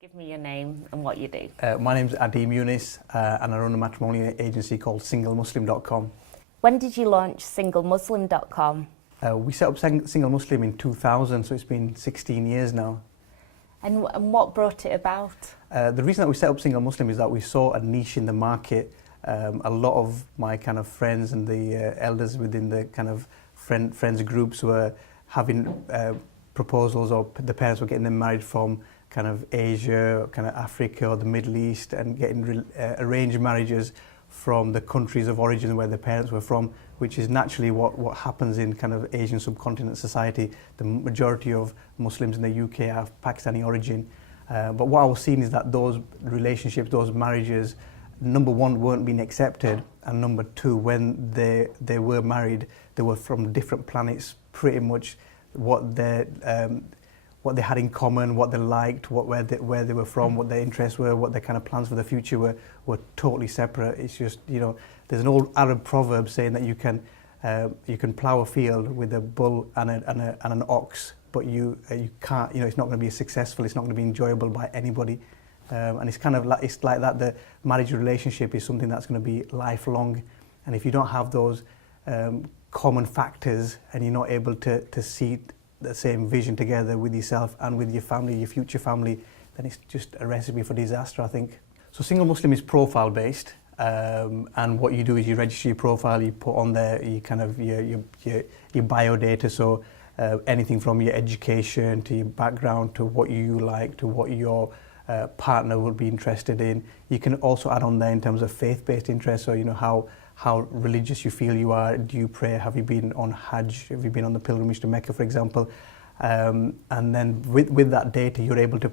Give me your name and what you do. My name's Adeem Younis, and I run a matrimonial agency called SingleMuslim.com. When did you launch SingleMuslim.com? We set up Single Muslim in 2000, so it's been 16 years now. And what brought it about? The reason that we set up Single Muslim is that we saw a niche in the market. A lot of my kind of friends and the elders within the kind of friends groups were having proposals, or the parents were getting them married from kind of Asia, kind of Africa or the Middle East, and getting arranged marriages from the countries of origin where the parents were from, which is naturally what happens in kind of Asian subcontinent society. The majority of Muslims in the UK have Pakistani origin. But what I was seeing is that those relationships, those marriages, number one, weren't being accepted, and number two, when they were married, they were from different planets. Pretty much what they had in common, what they liked, where they were from, what their interests were, what their kind of plans for the future were totally separate. It's just, there's an old Arab proverb saying that you can plough a field with a bull and an ox, but you can't. It's not going to be successful. It's not going to be enjoyable by anybody. And it's kind of like that. The marriage relationship is something that's going to be lifelong, and if you don't have those common factors and you're not able to see the same vision together with yourself and with your family, your future family, then it's just a recipe for disaster, I think. So Single Muslim is profile based, and what you do is you register your profile, you put on there your bio data, so anything from your education to your background to what you like to what your partner would be interested in. You can also add on there in terms of faith-based interests, so how religious you feel you are. Do you pray? Have you been on Hajj? Have you been on the pilgrimage to Mecca, for example? And then with that data, you're able to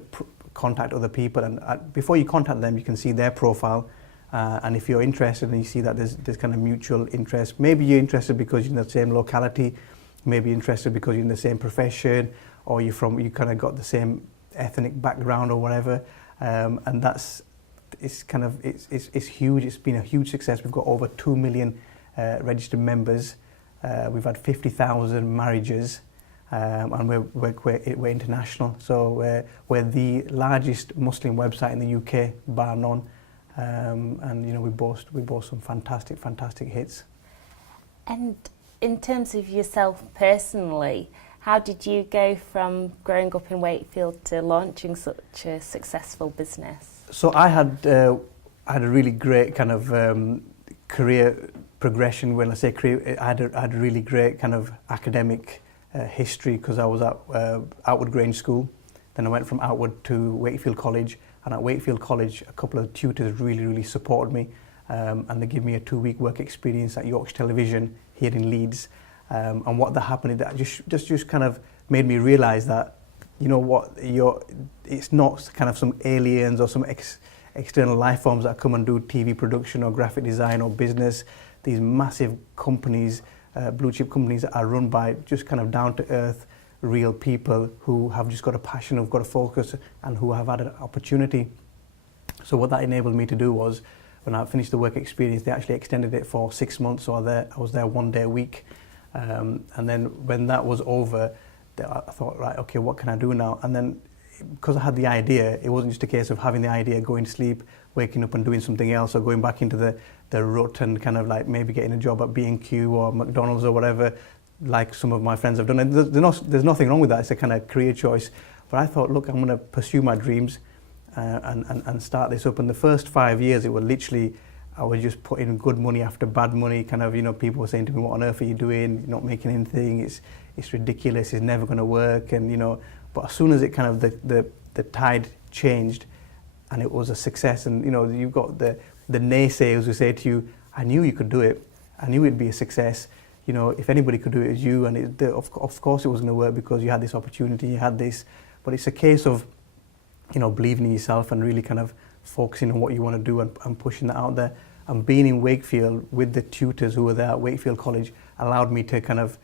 contact other people. And before you contact them, you can see their profile. And if you're interested and you see that there's kind of mutual interest, maybe you're interested because you're in the same locality, maybe you're interested because you're in the same profession, or you kind of got the same ethnic background or whatever. And it's huge. It's been a huge success. We've got over 2 million registered members. We've had 50,000 marriages, and we're international. So we're the largest Muslim website in the UK, bar none. And we boast some fantastic hits. And in terms of yourself personally, how did you go from growing up in Wakefield to launching such a successful business? So I had a really great kind of career progression. When I say career, I had a really great kind of academic history, because I was at Outward Grange School. Then I went from Outward to Wakefield College, and at Wakefield College a couple of tutors really supported me, and they gave me a 2-week work experience at Yorkshire Television here in Leeds. And what that happened, that just kind of made me realise that, it's not kind of some aliens or some external life forms that come and do TV production or graphic design or business. These massive companies, blue chip companies, that are run by just kind of down to earth, real people who have just got a passion, who've got a focus, and who have had an opportunity. So what that enabled me to do was, when I finished the work experience, they actually extended it for 6 months. So I was there 1 day a week. And then when that was over, I thought, right, okay, what can I do now? And then, because I had the idea, it wasn't just a case of having the idea, going to sleep, waking up and doing something else, or going back into the rut and kind of like maybe getting a job at B&Q or McDonald's or whatever, like some of my friends have done. And there's nothing wrong with that. It's a kind of career choice. But I thought, look, I'm going to pursue my dreams and start this up. And the first 5 years, it was literally, I was just putting good money after bad money. Kind of, people were saying to me, what on earth are you doing? You're not making anything. It's ridiculous. It's never going to work. And, but as soon as it kind of, the tide changed and it was a success, and, you've got the naysayers who say to you, I knew you could do it. I knew it'd be a success. If anybody could do it, it's you. And of course it was going to work, because you had this opportunity, you had this. But it's a case of, believing in yourself and really kind of focusing on what you want to do and pushing that out there. And being in Wakefield with the tutors who were there at Wakefield College allowed me to kind of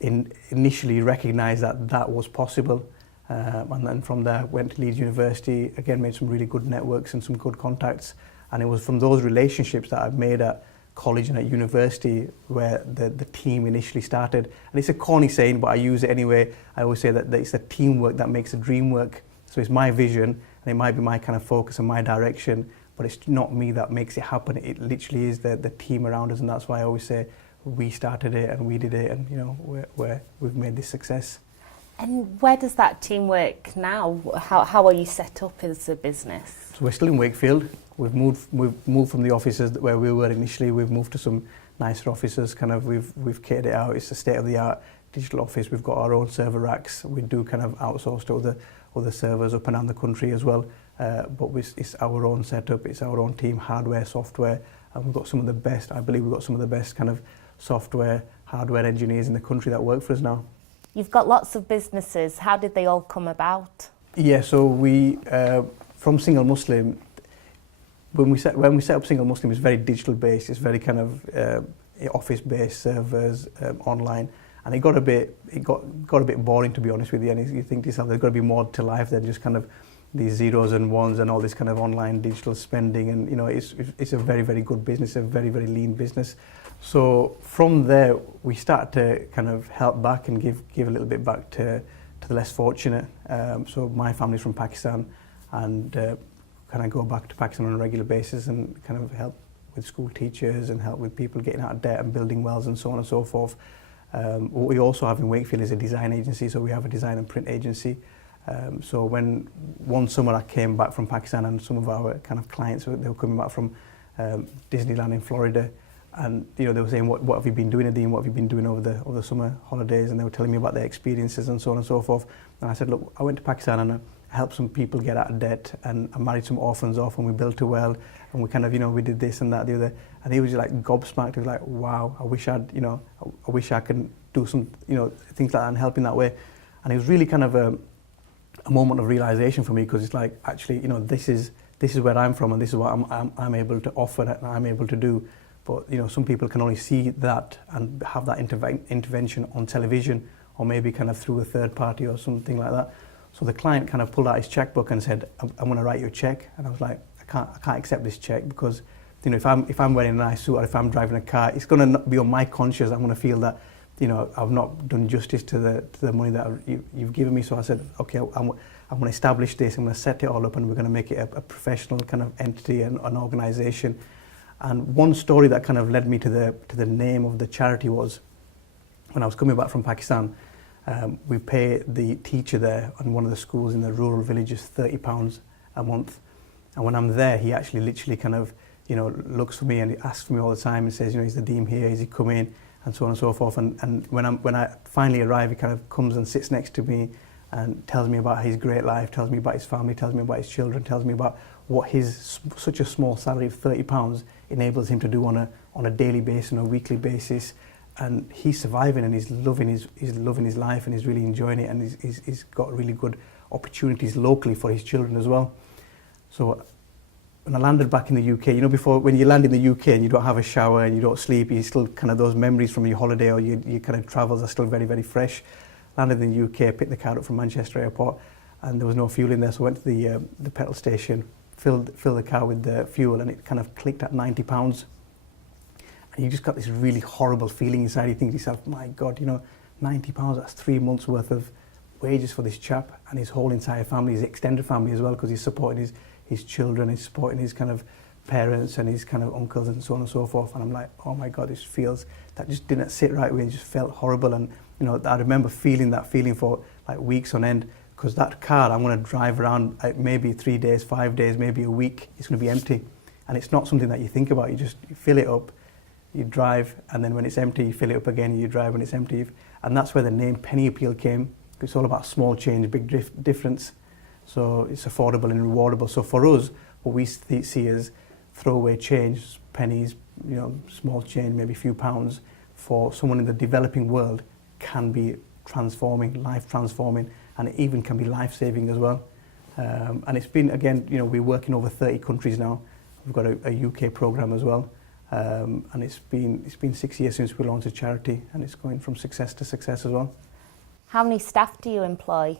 initially recognise that was possible. And then from there, went to Leeds University, again made some really good networks and some good contacts. And it was from those relationships that I've made at college and at university where the team initially started. And it's a corny saying, but I use it anyway. I always say that it's the teamwork that makes the dream work. So it's my vision, and it might be my kind of focus and my direction, but it's not me that makes it happen. It literally is the team around us, and that's why I always say we started it and we did it, and you know we've made this success. And where does that team work now? How are you set up as a business? So we're still in Wakefield. We've moved from the offices where we were initially. We've moved to some nicer offices. Kind of we've kitted it out. It's a state of the art digital office. We've got our own server racks. We do kind of outsource to other servers up and down the country as well. But it's our own setup. It's our own team, hardware, software, and we've got some of the best. I believe we've got some of the best kind of software, hardware engineers in the country that work for us now. You've got lots of businesses. How did they all come about? Yeah, so we from Single Muslim. When we set up Single Muslim, it's very digital based. It's very kind of office based servers, online, and it got a bit boring, to be honest with you. And you think to yourself, there's got to be more to life than just kind of these zeros and ones and all this kind of online digital spending. And you know, it's a very, very good business, a very, very lean business. So from there, we start to kind of help back and give a little bit back to the less fortunate. So my family's from Pakistan, and kind of go back to Pakistan on a regular basis and kind of help with school teachers and help with people getting out of debt and building wells and so on and so forth. What we also have in Wakefield is a design agency, so we have a design and print agency. So when one summer I came back from Pakistan, and some of our kind of clients, they were coming back from Disneyland in Florida, and you know, they were saying, what have you been doing, Adeem? What have you been doing over the summer holidays? And they were telling me about their experiences and so on and so forth. And I said, look, I went to Pakistan and I helped some people get out of debt, and I married some orphans off, and we built a well, and we kind of, you know, we did this and that, the other. And he was just like gobsmacked. He was like, wow, I wish I could do some, you know, things like that and help in that way. And it was really kind of a moment of realization for me, because it's like, actually, you know, this is where I'm from, and this is what I'm able to offer and I'm able to do. But you know, some people can only see that and have that intervention on television, or maybe kind of through a third party or something like that. So the client kind of pulled out his checkbook and said, I'm going to write you a check. And I was like, I can't accept this check, because you know, if I'm wearing a nice suit, or if I'm driving a car, it's going to be on my conscience. I'm going to feel that, you know, I've not done justice to the money that you've given me. So I said, okay, I'm going to establish this. I'm going to set it all up, and we're going to make it a professional kind of entity and an organisation. And one story that kind of led me to the name of the charity was, when I was coming back from Pakistan, we pay the teacher there on one of the schools in the rural villages £30 a month. And when I'm there, he actually literally kind of, you know, looks for me and he asks for me all the time and says, you know, is Adeem here? Is he coming? And so on and so forth. And when I finally arrive, he kind of comes and sits next to me and tells me about his great life, tells me about his family, tells me about his children, tells me about what his such a small salary of £30 enables him to do on a daily basis, on a weekly basis. And he's surviving, and he's loving his life, and he's really enjoying it, and he's got really good opportunities locally for his children as well. So when I landed back in the UK, you know, before, when you land in the UK and you don't have a shower and you don't sleep, you still kind of, those memories from your holiday or your kind of travels are still very, very fresh. Landed in the UK, picked the car up from Manchester Airport, and there was no fuel in there, so I went to the petrol station, filled the car with the fuel, and it kind of clicked at £90. And you just got this really horrible feeling inside. You think to yourself, my God, you know, £90, that's 3 months worth of wages for this chap and his whole entire family, his extended family as well, because he's supporting his children, he's supporting his kind of parents and his kind of uncles and so on and so forth. And I'm like, oh my God, this feels, that just didn't sit right with me. It just felt horrible. And you know, I remember feeling that feeling for like weeks on end, because that car I'm going to drive around maybe 3 days, 5 days, maybe a week, it's going to be empty. And it's not something that you think about. You fill it up, you drive, and then when it's empty, you fill it up again, you drive when it's empty. And that's where the name Penny Appeal came. It's all about small change, big difference. So it's affordable and rewardable. So for us, what we see as throwaway change, pennies, you know, small change, maybe a few pounds, for someone in the developing world can be transforming, life transforming, and it even can be life saving as well. And it's been, again, you know, we work in over 30 countries now. We've got a UK program as well. And it's been 6 years since we launched a charity, and it's going from success to success as well. How many staff do you employ?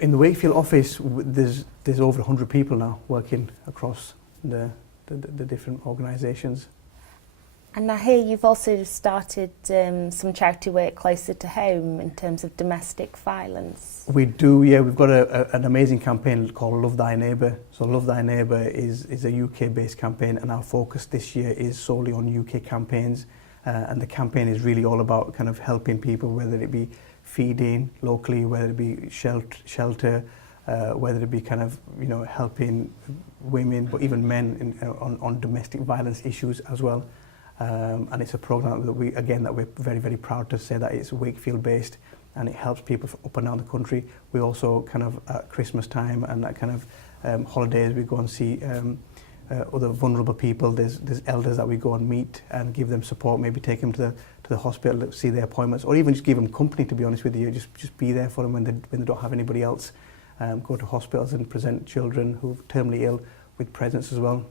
In the Wakefield office, there's over 100 people now working across the different organisations. And I hear you've also started some charity work closer to home in terms of domestic violence. We do, yeah. We've got an amazing campaign called Love Thy Neighbour. So Love Thy Neighbour is a UK-based campaign, and our focus this year is solely on UK campaigns. And the campaign is really all about kind of helping people, whether it be feeding locally, whether it be shelter, whether it be kind of, you know, helping women, but even men on domestic violence issues as well. And it's a program that we're very, very proud to say that it's Wakefield based, and it helps people up and down the country. We also kind of at Christmas time and at kind of holidays, we go and see other vulnerable people. There's elders that we go and meet and give them support, maybe take them to the hospital, see their appointments, or even just give them company, to be honest with you. Just be there for them when they don't have anybody else. Go to hospitals and present children who are terminally ill with presents as well.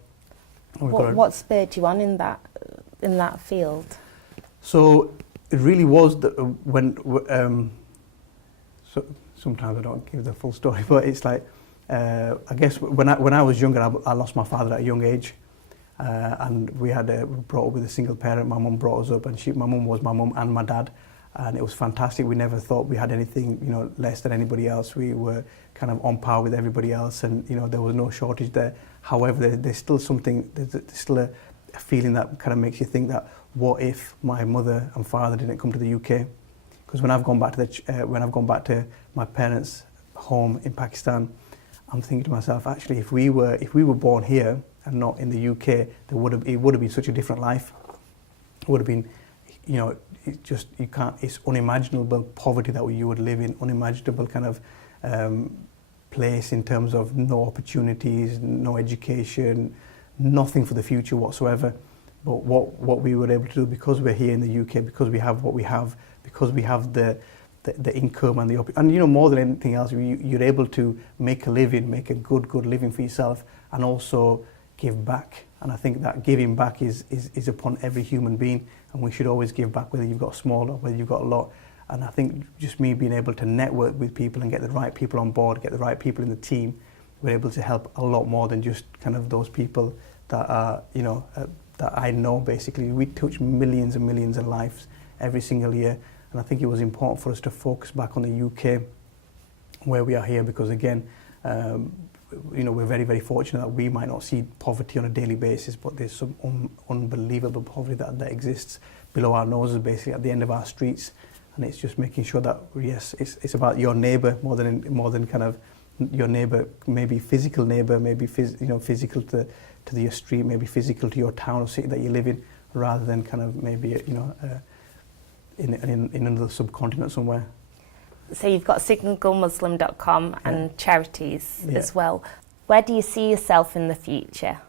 What spurred you on in that field? So it really was so sometimes I don't give the full story, but it's like I guess when I was younger, I lost my father at a young age, and we brought up with a single parent. My mum brought us up, and my mum was my mum and my dad, and it was fantastic. We never thought we had anything, you know, less than anybody else. We were kind of on par with everybody else, and you know, there was no shortage there. However, there's still something, there's still a feeling that kind of makes you think that what if my mother and father didn't come to the UK? Because when I've gone back to my parents' home in Pakistan, I'm thinking to myself, actually, if we were born here and not in the UK, it would have been such a different life. It would have been, you know, it's unimaginable poverty that you would live in, unimaginable kind of place in terms of no opportunities, no education, nothing for the future whatsoever. But what we were able to do, because we're here in the UK, because we have what we have, because we have the income and and you know, more than anything else, you're able to make a living, make a good living for yourself, and also give back. And I think that giving back is upon every human being, and we should always give back, whether you've got small or whether you've got a lot. And I think just me being able to network with people and get the right people on board, get the right people in the team, we're able to help a lot more than just kind of those people that are, you know, that I know. Basically, we touch millions and millions of lives every single year, and I think it was important for us to focus back on the UK, where we are here, because again, you know, we're very, very fortunate that we might not see poverty on a daily basis, but there's some unbelievable poverty that exists below our noses, basically at the end of our streets. And it's just making sure that, yes, it's about your neighbour more than kind of your neighbour, maybe physical neighbour, maybe physical to your street, maybe physical to your town or city that you live in, rather than kind of maybe, you know, in another subcontinent somewhere. So you've got signalmuslim.com and charities as well. Where do you see yourself in the future?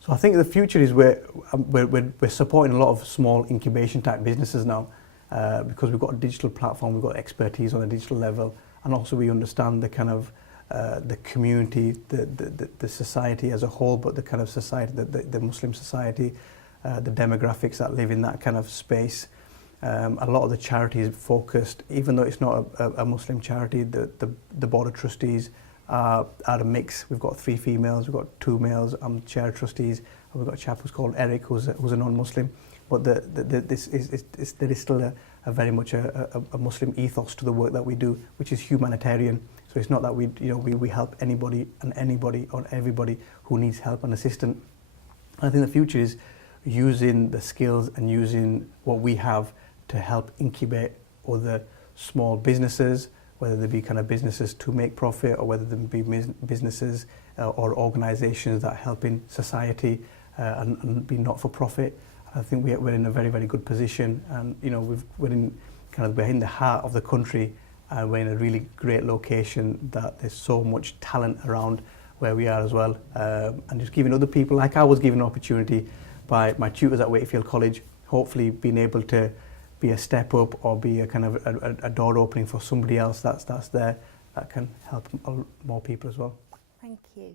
So I think the future is we're supporting a lot of small incubation type businesses now, because we've got a digital platform, we've got expertise on a digital level, and also we understand the kind of the community, the society as a whole, but the kind of society, the Muslim society, the demographics that live in that kind of space. A lot of the charities focused, even though it's not a Muslim charity, the board of trustees are a mix. We've got 3 females, we've got 2 males. I'm chair of trustees, and we've got a chap who's called Eric, who's a non-Muslim. But there is still a very much a Muslim ethos to the work that we do, which is humanitarian. So it's not that we help anybody or everybody who needs help and assistance. And I think the future is using the skills and using what we have to help incubate other small businesses, whether they be kind of businesses to make profit, or whether they be businesses or organisations that help in society and be not for profit. I think we're in a very, very good position, and you know, we're in the heart of the country, and we're in a really great location that there's so much talent around where we are as well, and just giving other people, like I was given an opportunity by my tutors at Wakefield College, hopefully being able to be a step up or be a kind of a door opening for somebody else that's there, that can help more people as well. Thank you.